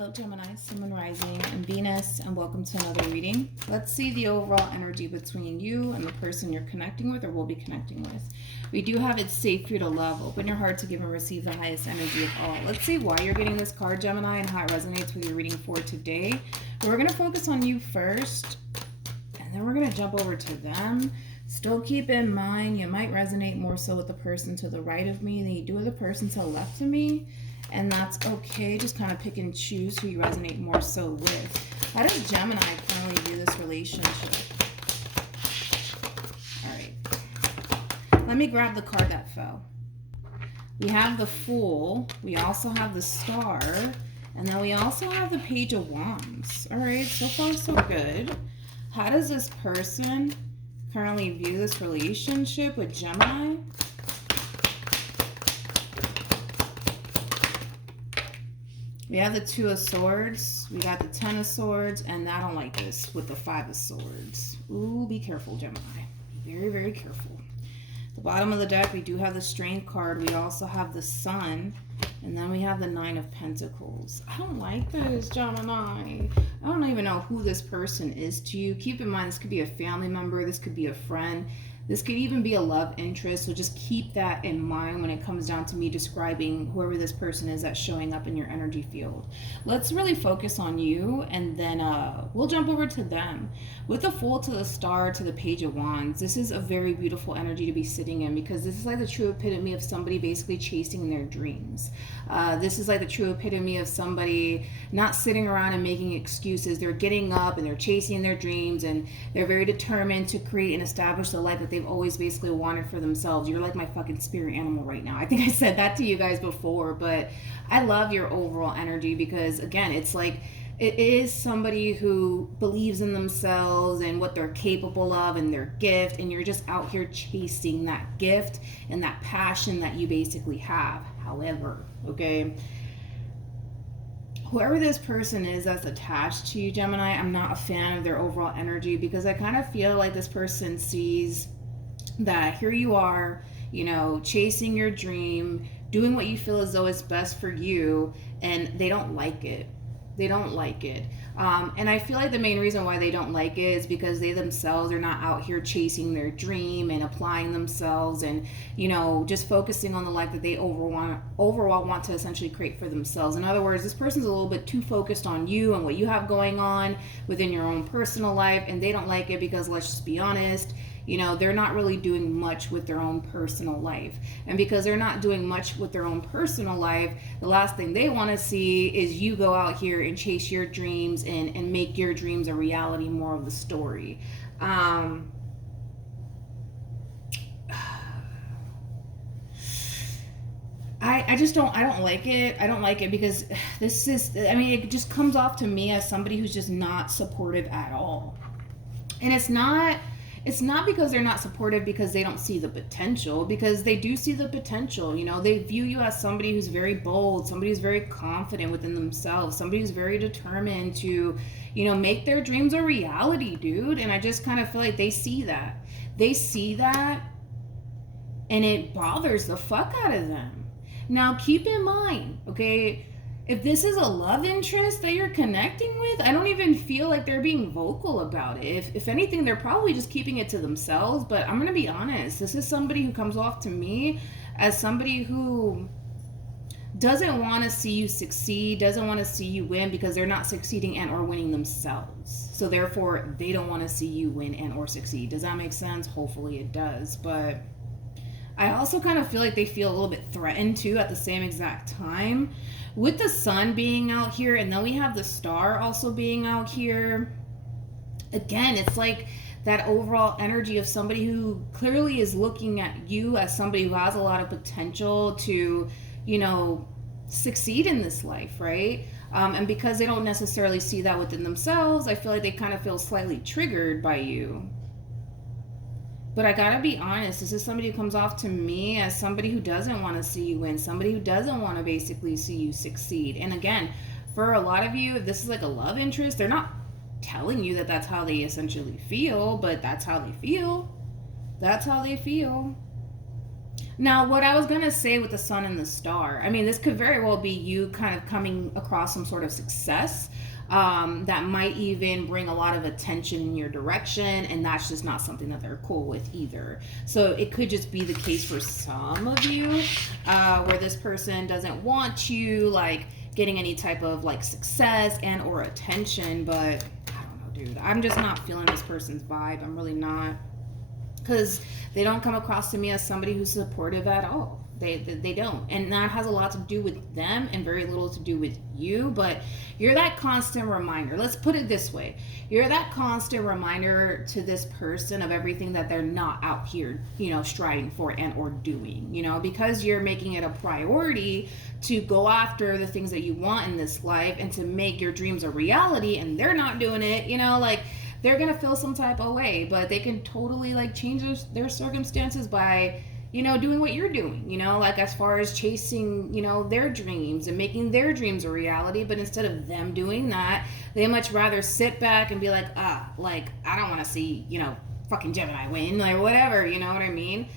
Hello Gemini, Sun, Moon, Rising, and Venus, and welcome to another reading. Let's see the overall energy between you and the person you're connecting with or will be connecting with. We do have It's Safe for You to Love. Open your heart to give and receive the highest energy of all. Let's see why you're getting this card, Gemini, and how it resonates with your reading for today. We're going to focus on you first, and then we're going to jump over to them. Still keep in mind, you might resonate more so with the person to the right of me than you do with the person to the left of me. And that's okay. Just kind of pick and choose who you resonate more so with. How does Gemini currently view this relationship? All right. Let me grab the card that fell. We have the Fool. We also have the Star. And then we also have the Page of Wands. All right. So far, so good. How does this person currently view this relationship with Gemini? We have the Two of Swords, we got the Ten of Swords, and I don't like this with the Five of Swords. Ooh, be careful, Gemini. Be very, very careful. The bottom of the deck, we do have the Strength card. We also have the Sun, and then we have the Nine of Pentacles. I don't like this, Gemini. I don't even know who this person is to you. Keep in mind, this could be a family member. This could be a friend. This could even be a love interest, so just keep that in mind when it comes down to me describing whoever this person is that's showing up in your energy field. Let's really focus on you, and then we'll jump over to them. With the Fool to the Star to the Page of Wands, this is a very beautiful energy to be sitting in because this is like the true epitome of somebody basically chasing their dreams. This is like the true epitome of somebody not sitting around and making excuses. They're getting up and they're chasing their dreams, and they're very determined to create and establish the life that they've always basically wanted for themselves. You're like my fucking spirit animal right now. I think I said that to you guys before, but I love your overall energy because, again, it's like it is somebody who believes in themselves and what they're capable of and their gift, and you're just out here chasing that gift and that passion that you basically have. However, okay, whoever this person is that's attached to you, Gemini, I'm not a fan of their overall energy because I kind of feel like this person sees that here you are, you know, chasing your dream, doing what you feel as though it's best for you, and they don't like it. They don't like it. And I feel like the main reason why they don't like it is because they themselves are not out here chasing their dream and applying themselves and, you know, just focusing on the life that they overall want to essentially create for themselves. In other words, this person's a little bit too focused on you and what you have going on within your own personal life, and they don't like it because, let's just be honest, you know, they're not really doing much with their own personal life. And because they're not doing much with their own personal life, the last thing they want to see is you go out here and chase your dreams and make your dreams a reality, more of the story. I don't like it. I don't like it because this is, I mean, it just comes off to me as somebody who's just not supportive at all. And it's not because they're not supportive because they don't see the potential, because they do see the potential. You know, they view you as somebody who's very bold, somebody who's very confident within themselves, somebody who's very determined to, you know, make their dreams a reality, dude. And I just kind of feel like they see that. They see that, and it bothers the fuck out of them. Now, keep in mind, okay, if this is a love interest that you're connecting with, I don't even feel like they're being vocal about it. If anything, they're probably just keeping it to themselves. But I'm going to be honest. This is somebody who comes off to me as somebody who doesn't want to see you succeed, doesn't want to see you win because they're not succeeding and or winning themselves. So therefore, they don't want to see you win and or succeed. Does that make sense? Hopefully it does. But I also kind of feel like they feel a little bit threatened too at the same exact time. With the Sun being out here, and then we have the Star also being out here. Again, it's like that overall energy of somebody who clearly is looking at you as somebody who has a lot of potential to, you know, succeed in this life, right? And because they don't necessarily see that within themselves, I feel like they kind of feel slightly triggered by you. But I gotta be honest, this is somebody who comes off to me as somebody who doesn't want to see you win, somebody who doesn't want to basically see you succeed. And again, for a lot of you, if this is like a love interest, they're not telling you that that's how they essentially feel, but that's how they feel. That's how they feel. Now, what I was going to say with the sun and the star, I mean, this could very well be you kind of coming across some sort of success that might even bring a lot of attention in your direction, and that's just not something that they're cool with either. So it could just be the case for some of you where this person doesn't want you like getting any type of like success and or attention, but I don't know, dude. I'm just not feeling this person's vibe. I'm really not. Because they don't come across to me as somebody who's supportive at all. They don't. And that has a lot to do with them and very little to do with you. But you're that constant reminder. Let's put it this way. You're that constant reminder to this person of everything that they're not out here, striving for and or doing, because you're making it a priority to go after the things that you want in this life and to make your dreams a reality, and they're not doing it, they're gonna feel some type of way, but they can totally like change their circumstances by doing what you're doing, like as far as chasing their dreams and making their dreams a reality. But instead of them doing that, they much rather sit back and be like, I don't want to see fucking Gemini win, like whatever, you know what I mean?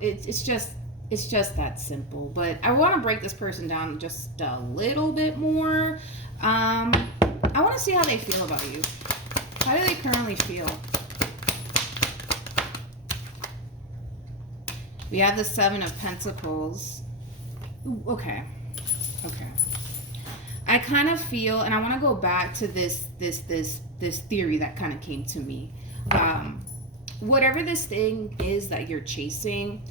It's just that simple. But I want to break this person down just a little bit more. I want to see how they feel about you. How do they currently feel? We have the Seven of Pentacles. Ooh, okay. I kind of feel, and I want to go back to this theory that kind of came to me. Whatever this thing is that you're chasing,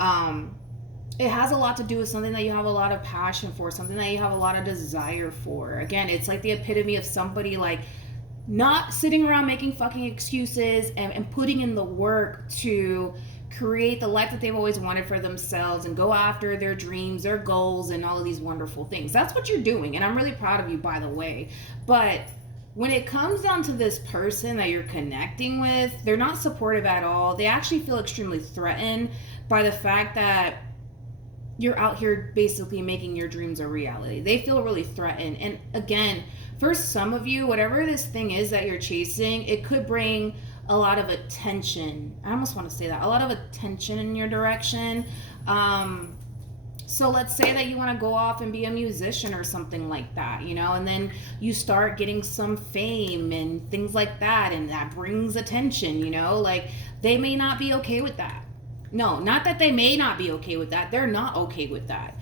it has a lot to do with something that you have a lot of passion for, something that you have a lot of desire for. Again, it's like the epitome of somebody like not sitting around making fucking excuses and putting in the work to create the life that they've always wanted for themselves and go after their dreams, their goals, and all of these wonderful things. That's what you're doing, and I'm really proud of you, by the way. But when it comes down to this person that you're connecting with, they're not supportive at all. They actually feel extremely threatened by the fact that you're out here basically making your dreams a reality. They feel really threatened. And again, for some of you, whatever this thing is that you're chasing, it could bring a lot of attention. I almost want to say that. A lot of attention in your direction. So let's say that you want to go off and be a musician or something like that, and then you start getting some fame and things like that, and that brings attention, like they may not be okay with that. No, not that they may not be okay with that. They're not okay with that.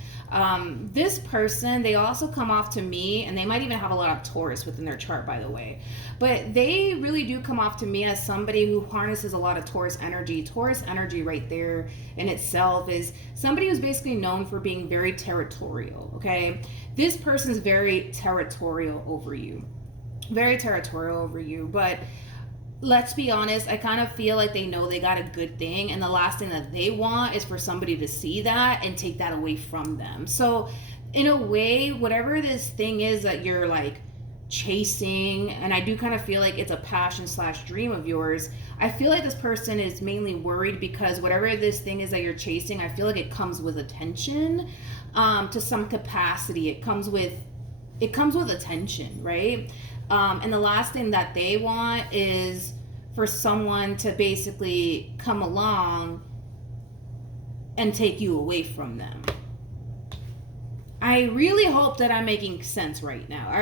This person, they also come off to me, and they might even have a lot of Taurus within their chart, by the way. But they really do come off to me as somebody who harnesses a lot of Taurus energy. Taurus energy right there in itself is somebody who's basically known for being very territorial, okay? This person's very territorial over you. Very territorial over you, but let's be honest, I kind of feel like they know they got a good thing, and the last thing that they want is for somebody to see that and take that away from them. So in a way, whatever this thing is that you're like chasing, and I do kind of feel like it's a passion / dream of yours, I feel like this person is mainly worried because whatever this thing is that you're chasing, I feel like it comes with attention to some capacity. It comes with attention, right? And the last thing that they want is for someone to basically come along and take you away from them. I really hope that I'm making sense right now.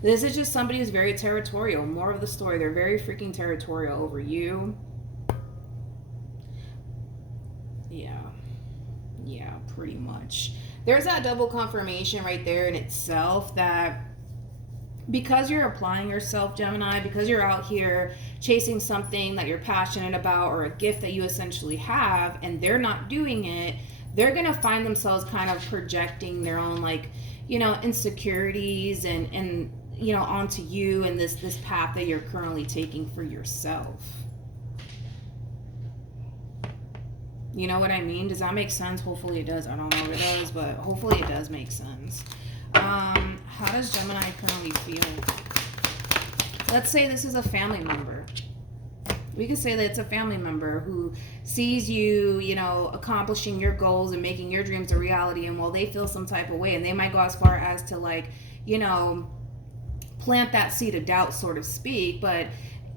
This is just somebody who's very territorial. More of the story. They're very freaking territorial over you. Yeah, pretty much. There's that double confirmation right there in itself that because you're applying yourself, Gemini, because you're out here chasing something that you're passionate about or a gift that you essentially have, and they're not doing it, they're going to find themselves kind of projecting their own insecurities and onto you and this path that you're currently taking for yourself. You know what I mean? Does that make sense? Hopefully it does. I don't know if it does, but hopefully it does make sense. How does Gemini currently feel? Let's say this is a family member. We could say that it's a family member who sees you, accomplishing your goals and making your dreams a reality, and they feel some type of way, and they might go as far as to plant that seed of doubt, so to speak, but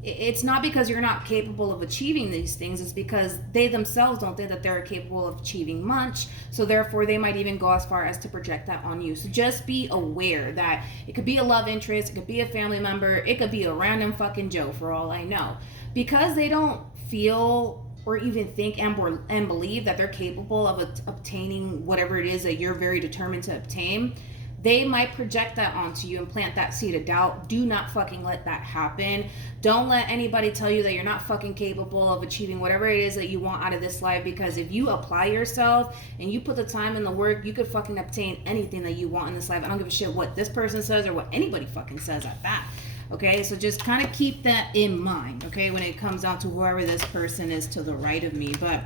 it's not because you're not capable of achieving these things. It's because they themselves don't think that they're capable of achieving much. So therefore, they might even go as far as to project that on you. So just be aware that it could be a love interest, it could be a family member, it could be a random fucking Joe for all I know. Because they don't feel or even think and believe that they're capable of obtaining whatever it is that you're very determined to obtain, they might project that onto you and plant that seed of doubt. Do not fucking let that happen. Don't let anybody tell you that you're not fucking capable of achieving whatever it is that you want out of this life, because if you apply yourself and you put the time and the work, you could fucking obtain anything that you want in this life. I don't give a shit what this person says or what anybody fucking says at that. Okay, so just kind of keep that in mind, okay, when it comes down to whoever this person is to the right of me. But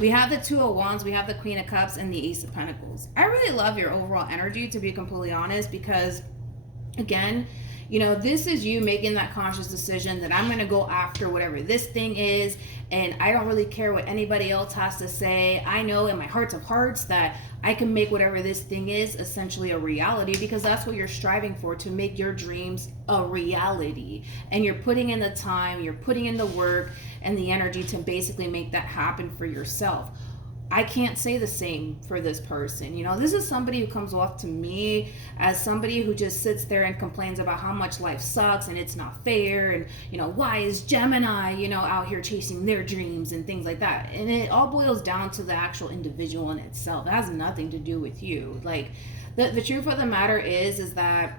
we have the Two of Wands, we have the Queen of Cups, and the Ace of Pentacles. I really love your overall energy, to be completely honest, because, again, you know, this is you making that conscious decision that I'm going to go after whatever this thing is, and I don't really care what anybody else has to say. I know in my heart of hearts that I can make whatever this thing is essentially a reality, because that's what you're striving for, to make your dreams a reality. And you're putting in the time, you're putting in the work and the energy to basically make that happen for yourself. I can't say the same for this person. You know, this is somebody who comes off to me as somebody who just sits there and complains about how much life sucks and it's not fair, and, you know, why is Gemini, you know, out here chasing their dreams and things like that. And it all boils down to the actual individual in itself. It has nothing to do with you. Like, the truth of the matter is that,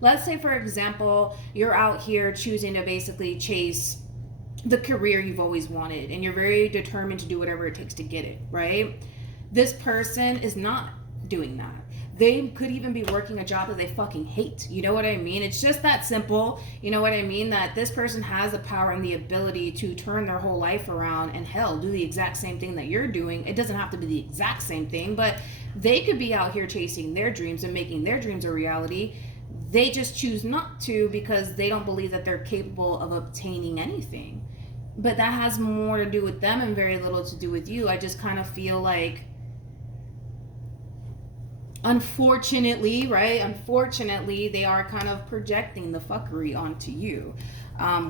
let's say, for example, you're out here choosing to basically chase the career you've always wanted, and you're very determined to do whatever it takes to get it, right? This person is not doing that. They could even be working a job that they fucking hate. You know what I mean? It's just that simple. You know what I mean? That this person has the power and the ability to turn their whole life around and, hell, do the exact same thing that you're doing. It doesn't have to be the exact same thing, but they could be out here chasing their dreams and making their dreams a reality. They just choose not to because they don't believe that they're capable of obtaining anything. But that has more to do with them and very little to do with you. I just kind of feel like, unfortunately, right? Unfortunately, they are kind of projecting the fuckery onto you.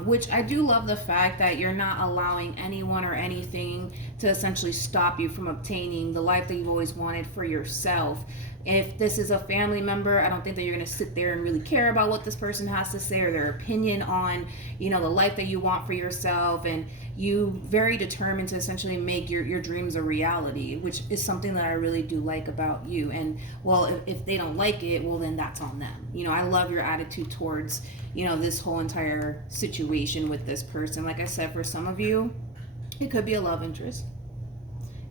Which I do love the fact that you're not allowing anyone or anything to essentially stop you from obtaining the life that you've always wanted for yourself. If this is a family member, I don't think that you're going to sit there and really care about what this person has to say or their opinion on, you know, the life that you want for yourself. And you very determined to essentially make your dreams a reality, which is something that I really do like about you. And, well, if they don't like it, well, then that's on them. You know, I love your attitude towards, you know, this whole entire situation with this person. Like I said, for some of you, it could be a love interest.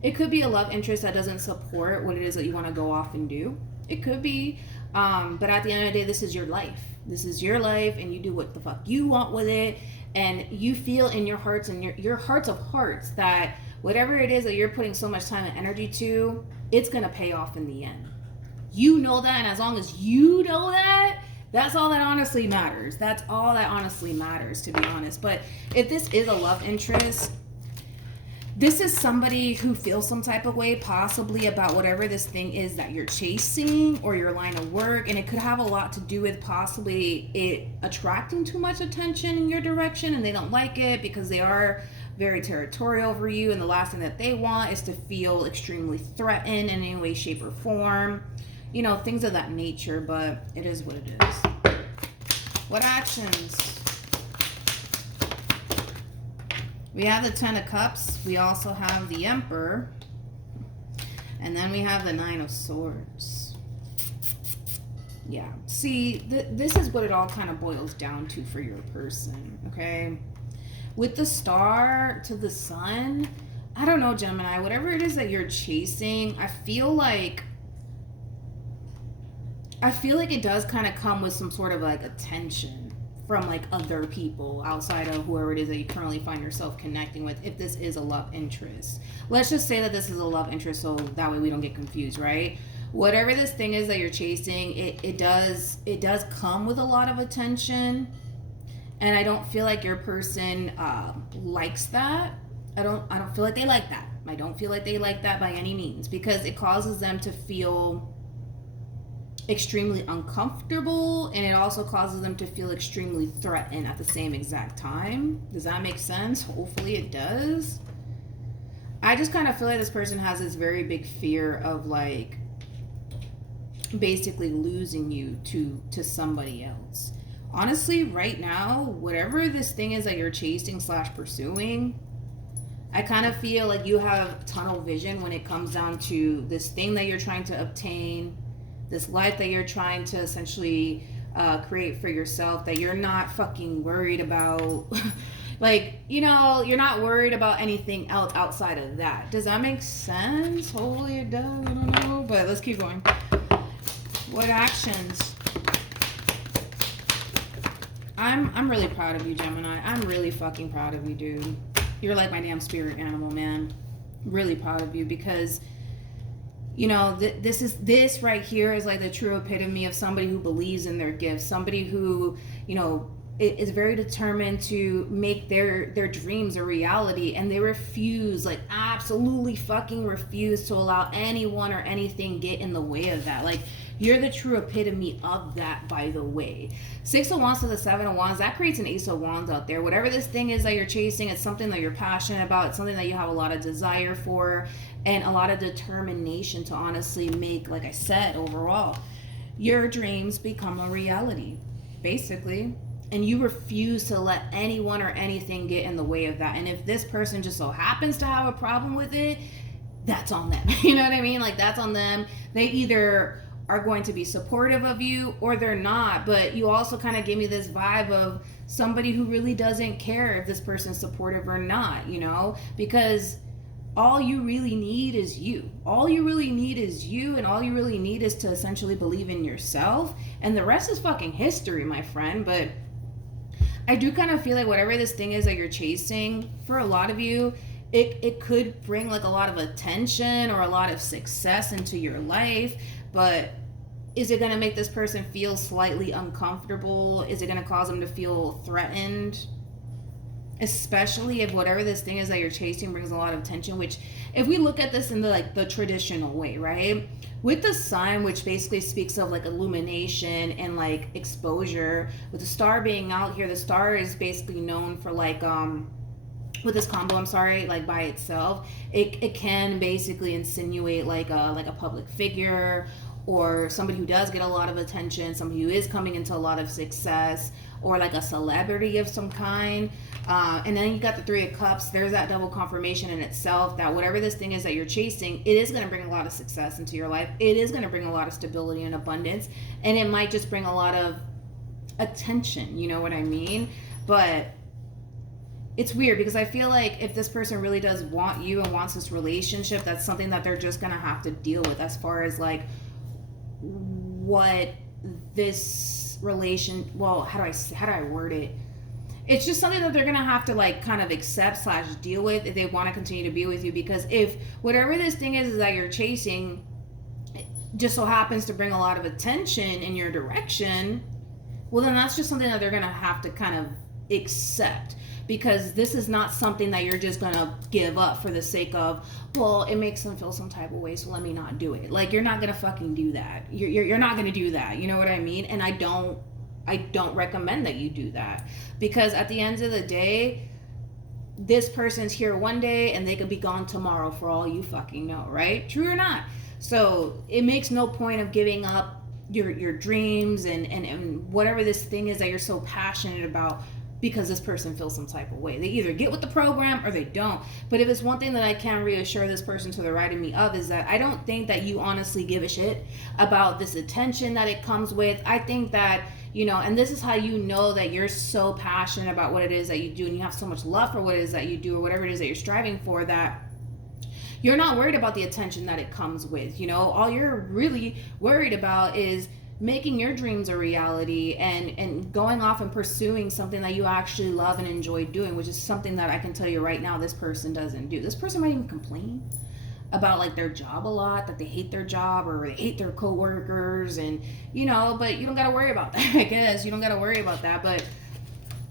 It could be a love interest that doesn't support what it is that you want to go off and do. It could be, but at the end of the day, this is your life. This is your life, and you do what the fuck you want with it. And you feel in your hearts and your hearts of hearts that whatever it is that you're putting so much time and energy to, it's going to pay off in the end. You know that, and as long as you know that, that's all that honestly matters. That's all that honestly matters, to be honest. But if this is a love interest, this is somebody who feels some type of way possibly about whatever this thing is that you're chasing or your line of work. And it could have a lot to do with possibly it attracting too much attention in your direction, and they don't like it because they are very territorial over you. And the last thing that they want is to feel extremely threatened in any way, shape, or form. You know, things of that nature, but it is what it is. What actions? We have the Ten of Cups. We also have the Emperor. And then we have the Nine of Swords. Yeah. See, this is what it all kind of boils down to for your person, okay? With the Star to the Sun, I don't know, Gemini, whatever it is that you're chasing, I feel like it does kind of come with some sort of like attention from like other people outside of whoever it is that you currently find yourself connecting with, if this is a love interest. Let's just say that this is a love interest, so that way we don't get confused, right? Whatever this thing is that you're chasing, it does come with a lot of attention, and I don't feel like your person likes that. I don't feel like they like that. I don't feel like they like that by any means, because it causes them to feel extremely uncomfortable, and it also causes them to feel extremely threatened at the same exact time. Does that make sense? Hopefully it does. I just kind of feel like this person has this very big fear of like basically losing you to somebody else. Honestly, right now, whatever this thing is that you're chasing / pursuing, I kind of feel like you have tunnel vision when it comes down to this thing that you're trying to obtain, this life that you're trying to essentially create for yourself, that you're not fucking worried about. Like, you know, you're not worried about anything else outside of that. Does that make sense? Hopefully it does. I don't know. But let's keep going. What actions? I'm really proud of you, Gemini. I'm really fucking proud of you, dude. You're like my damn spirit animal, man. Really proud of you, because you know, this right here is like the true epitome of somebody who believes in their gifts, somebody who, you know, is very determined to make their dreams a reality, and they refuse, like absolutely fucking refuse, to allow anyone or anything get in the way of that. Like, you're the true epitome of that, by the way. 6 of Wands to the 7 of Wands, that creates an Ace of Wands out there. Whatever this thing is that you're chasing, it's something that you're passionate about. It's something that you have a lot of desire for and a lot of determination to honestly make, like I said, overall. Your dreams become a reality, basically. And you refuse to let anyone or anything get in the way of that. And if this person just so happens to have a problem with it, that's on them. You know what I mean? Like, that's on them. They either are going to be supportive of you or they're not. But you also kind of give me this vibe of somebody who really doesn't care if this person's supportive or not, you know, because all you really need is you. All you really need is you, and all you really need is to essentially believe in yourself, and the rest is fucking history, my friend. But I do kind of feel like whatever this thing is that you're chasing, for a lot of you, it could bring like a lot of attention or a lot of success into your life, but is it going to make this person feel slightly uncomfortable? Is it going to cause them to feel threatened? Especially if whatever this thing is that you're chasing brings a lot of attention, which if we look at this in the traditional way, right? With the sign, which basically speaks of like illumination and like exposure, with the star being out here, the star is basically known for like, with this combo, I'm sorry, like by itself, it can basically insinuate like a public figure, or somebody who does get a lot of attention, somebody who is coming into a lot of success, or like a celebrity of some kind. And then you got the 3 of Cups. There's that double confirmation in itself that whatever this thing is that you're chasing, it is going to bring a lot of success into your life. It is going to bring a lot of stability and abundance, and it might just bring a lot of attention, you know what I mean? But it's weird because I feel like if this person really does want you and wants this relationship, that's something that they're just going to have to deal with, as far as like what this relation, well, how do I word it? It's just something that they're gonna have to like kind of accept / deal with if they want to continue to be with you. Because if whatever this thing is that you're chasing just so happens to bring a lot of attention in your direction, well, then that's just something that they're gonna have to kind of accept, because this is not something that you're just gonna give up for the sake of, well, it makes them feel some type of way, so let me not do it. Like, you're not gonna fucking do that. You're not gonna do that. You know what I mean? And I don't recommend that you do that, because at the end of the day, this person's here one day and they could be gone tomorrow for all you fucking know, right? True or not? So it makes no point of giving up your dreams and whatever this thing is that you're so passionate about, because this person feels some type of way. They either get with the program or they don't. But if it's one thing that I can reassure this person to the right of me of, is that I don't think that you honestly give a shit about this attention that it comes with. I think that, you know, and this is how you know that you're so passionate about what it is that you do, and you have so much love for what it is that you do, or whatever it is that you're striving for, that you're not worried about the attention that it comes with. You know, all you're really worried about is making your dreams a reality and going off and pursuing something that you actually love and enjoy doing, which is something that I can tell you right now this person doesn't do. This person might even complain about like their job a lot, that they hate their job or they hate their coworkers, and you know, but you don't got to worry about that. I guess you don't got to worry about that. But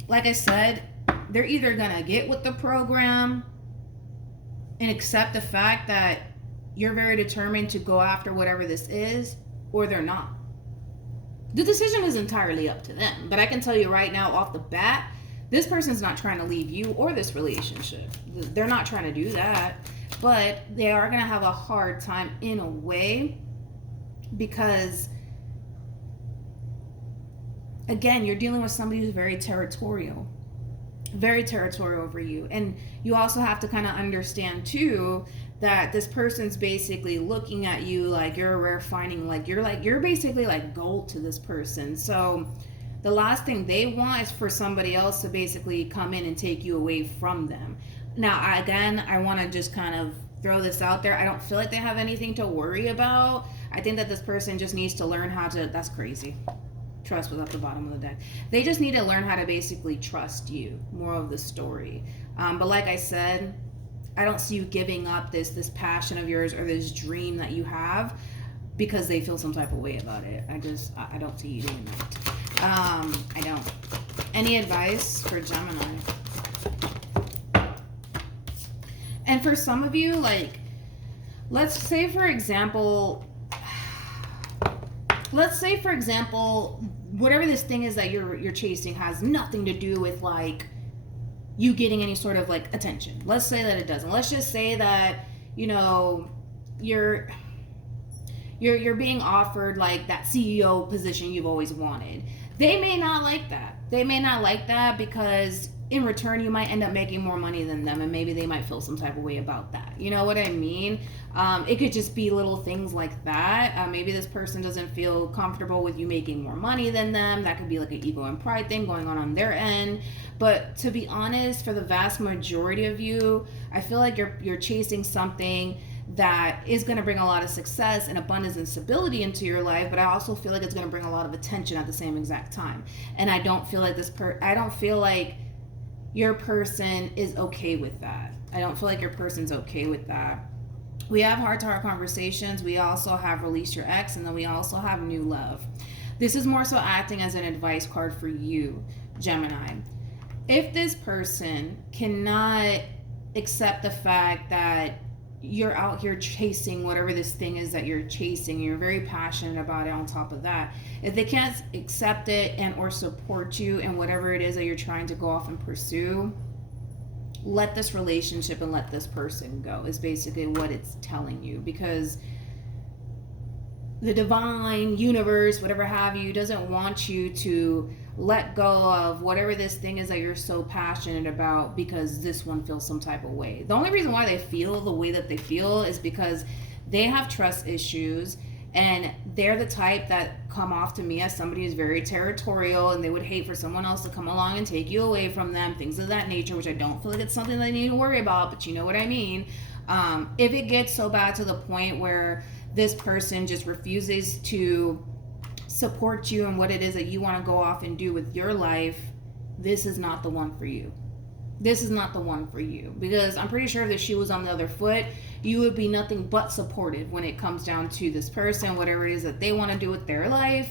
like I said, they're either gonna get with the program and accept the fact that you're very determined to go after whatever this is, or they're not. The decision is entirely up to them. But I can tell you right now off the bat, this person's not trying to leave you or this relationship. They're not trying to do that. But they are going to have a hard time in a way because, again, you're dealing with somebody who's very territorial over you. And you also have to kind of understand too that this person's basically looking at you like you're a rare finding, like you're basically like gold to this person. So the last thing they want is for somebody else to basically come in and take you away from them. Now, I want to just kind of throw this out there. I don't feel like they have anything to worry about. I think that this person just needs to learn how to, that's crazy. Trust was at the bottom of the deck. They just need to learn how to basically trust you. More of the story. But like I said, I don't see you giving up this passion of yours or this dream that you have because they feel some type of way about it. I don't see you doing that. I don't. Any advice for Gemini? And for some of you, like, let's say for example, whatever this thing is that you're chasing has nothing to do with like you getting any sort of like attention. Let's say that it doesn't. Let's just say that, you know, you're being offered like that CEO position you've always wanted. They may not like that. They may not like that because in return you might end up making more money than them, and maybe they might feel some type of way about that. You know what I mean? It could just be little things like that. Maybe this person doesn't feel comfortable with you making more money than them. That could be like an ego and pride thing going on their end. But to be honest, for the vast majority of you, I feel like you're chasing something that is going to bring a lot of success and abundance and stability into your life, but I also feel like it's going to bring a lot of attention at the same exact time. And I don't feel like I don't feel like your person is okay with that. I don't feel like your person's okay with that. We have heart-to-heart conversations. We also have release your ex, and then we also have new love. This is more so acting as an advice card for you, Gemini. If this person cannot accept the fact that you're out here chasing whatever this thing is that you're chasing, you're very passionate about it on top of that, if they can't accept it and or support you in whatever it is that you're trying to go off and pursue, let this relationship and let this person go is basically what it's telling you. Because the divine universe, whatever have you, doesn't want you to let go of whatever this thing is that you're so passionate about because this one feels some type of way. The only reason why they feel the way that they feel is because they have trust issues, and they're the type that come off to me as somebody who's very territorial, and they would hate for someone else to come along and take you away from them, things of that nature, which I don't feel like it's something they need to worry about, but you know what I mean. If it gets so bad to the point where this person just refuses to support you in what it is that you want to go off and do with your life, this is not the one for you. This is not the one for you. Because I'm pretty sure if the shoe was on the other foot, you would be nothing but supportive when it comes down to this person, whatever it is that they want to do with their life.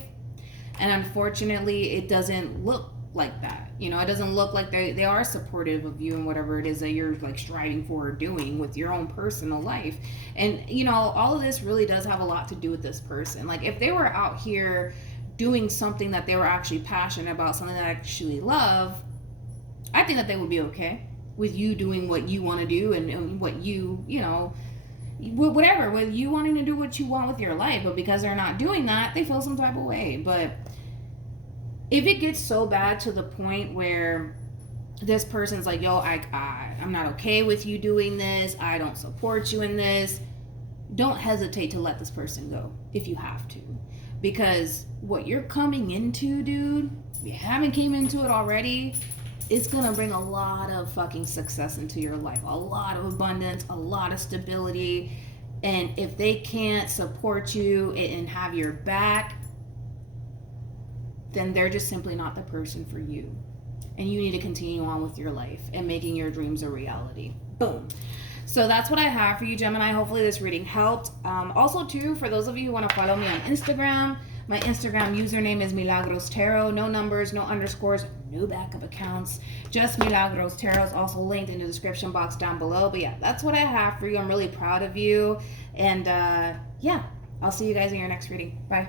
And unfortunately, it doesn't look like that. You know, it doesn't look like they are supportive of you and whatever it is that you're like striving for or doing with your own personal life. And you know, all of this really does have a lot to do with this person. Like if they were out here doing something that they were actually passionate about, something that I actually love, I think that they would be okay with you doing what you want to do and what you know, whatever, with you wanting to do what you want with your life. But because they're not doing that, they feel some type of way. But if it gets so bad to the point where this person's like, yo, I'm not okay with you doing this, I don't support you in this, don't hesitate to let this person go if you have to. Because what you're coming into, dude, if you haven't came into it already, it's gonna bring a lot of fucking success into your life, a lot of abundance, a lot of stability. And if they can't support you and have your back, then they're just simply not the person for you. And you need to continue on with your life and making your dreams a reality. Boom. So that's what I have for you, Gemini. Hopefully this reading helped. Also, too, for those of you who want to follow me on Instagram, my Instagram username is MilagrosTarot. No numbers, no underscores, no backup accounts. Just MilagrosTarot is also linked in the description box down below. But yeah, that's what I have for you. I'm really proud of you. And yeah, I'll see you guys in your next reading. Bye.